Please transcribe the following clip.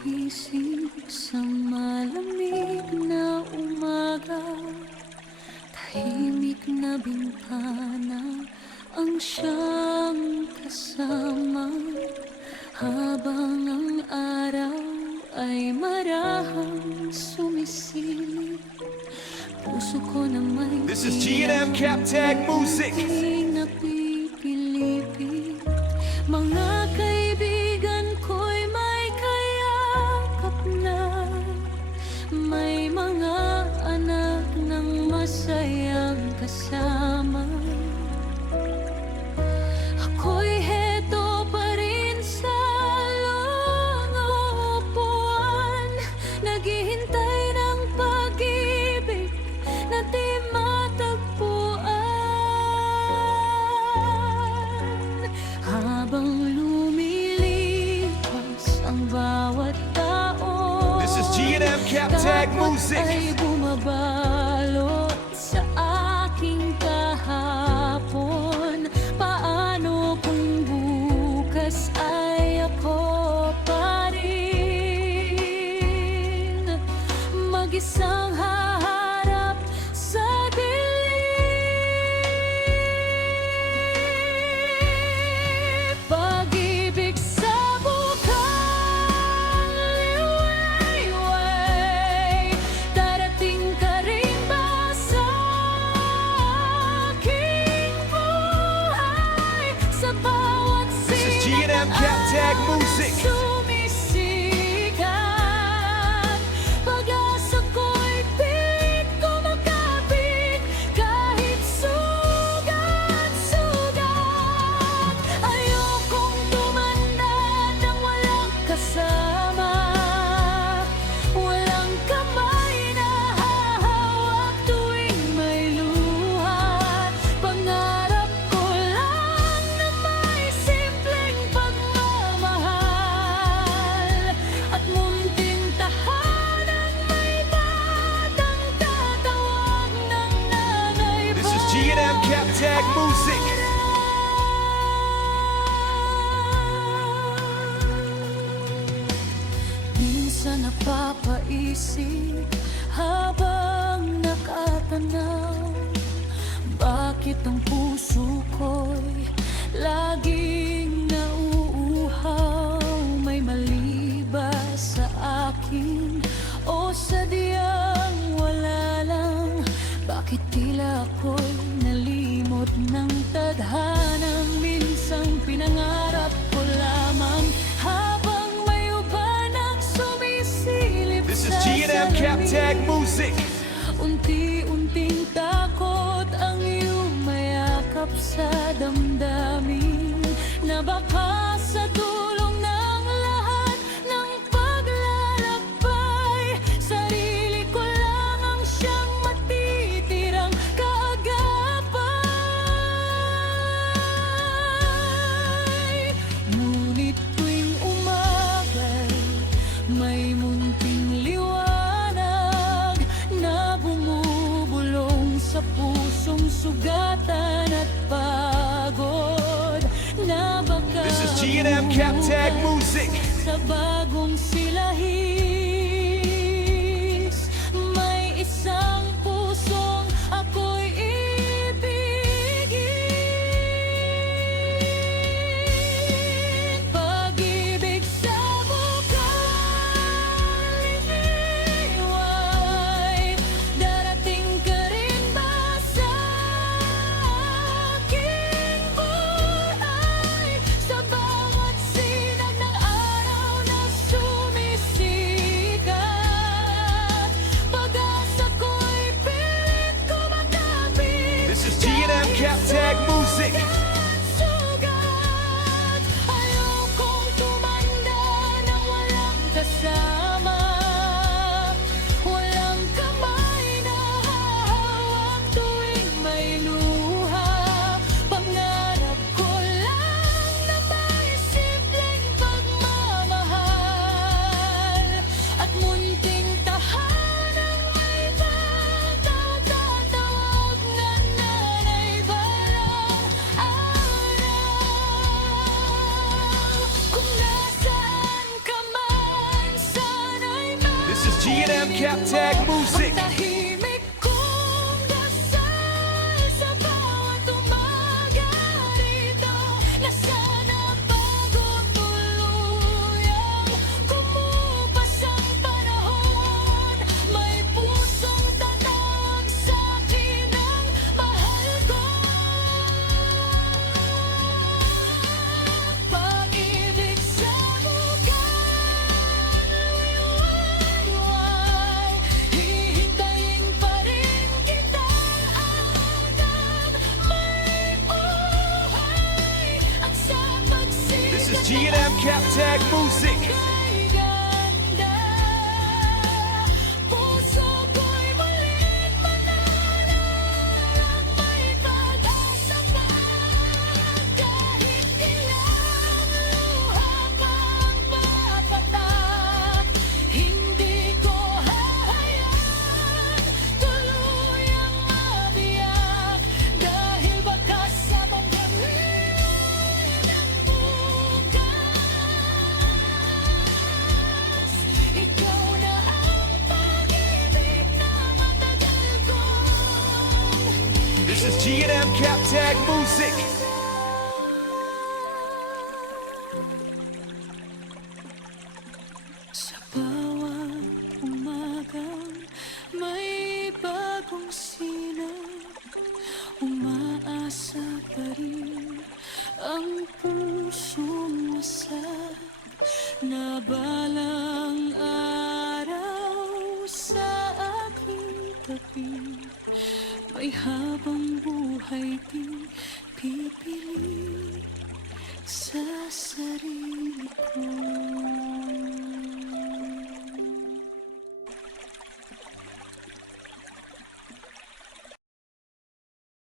pagising sa malamig na umaga, tahimik na bintana ang siyang kasama, habang ang araw ay marahang sumisilip. Puso ko na may This is G&M Captag Music. Napipilipit, mga kaibigan ko'y may kayakap na, may mga anak ng masayang kasama. Ako'y heto pa rin sa upuan, naghihintay ng pag-ibig na di matagpuan. Habang lumilipas ang bawat taon, This is G&M Captag Music. ay bumabalot sa aking kahapon. Paano kung bukas ay ako pa rin, mag-isang haharap sa dilim? Pag-ibig sa bukang liwayway, darating ka rin ba sa aking buhay? Sa bawat This is silang G&M Captag Music. sumisikat, pag-asa ko'y pilit kumakapit, kahit sugat-sugat. Ayokong tumanda nang walang kasama, walang kamay na hahawak tuwing may luha. Pangarap ko lang na may simpleng pagmamahal, at munting tahanang may batang tatawag ng nanay. This is G&M Captag Music. Minsan napapaisip habang nakatanaw, bakit ang puso ko'y laging nauuhaw? May mali ba sa akin o sadyang wala lang? Bakit tila ako'y nalimot ng tadhana? Minsang pinangarap ko lamang habang may ubanang sumisilip This is sa G&M Captag salamin. Music. Unti-unting takot ang iyong mayakap sa damdamin, na baka sa tulong ng lahat ng paglalakbay, sarili ko lang ang siyang matitirang kaagapay. Ngunit tuwing umagay, may munting liwanag na bumubulong sa pusong sugatan at pagod, na baka This is G&M Captag Music. sa bagong silahis. May isang pusong ako'y ibigin. Pag-ibig sa bukang liwayway, darating ka rin ba sa aking buhay? Sa bawat sinag ng araw na sumisikat, pag-asa ko'y pilit kumakapit. This is G&M Captag Music. Sugat, ayokong tumanda nang walang kasama, walang kamay na hahawak tuwing may luha. Pangarap ko lang na may simpleng pagmamahal, at munting tahanang may batang tatawag na nanay. Parang araw, kung nasaan ka man sa G&M Captag Music. Tahimik kong dasal sa bawat umaga rito na sana bago tuluyang kumupas ang panahon. May pusong tatawag sa akin ang mahal ko. Pag-ibig sa bukan liwanway, hihintayin pa rin kita hanggang may buhay. At sa pagsikat This is G&M Captag Music. kay ganda, puso ko'y muling mananalang may pag-asa pa. Kahit ilang luha pang papatak, hindi ko hahayaan tuluyang mabiyak. Dahil baka sa banggamin ng bukas, ikaw na ang pag-ibig na matagal ko. This is G&M Captag Music. Sa bawat umagang may bagong sinag, umaasa pa rin ang pusong wasak. Na balang araw sa aking tabi, may habang buhay din pipili sa sarili ko.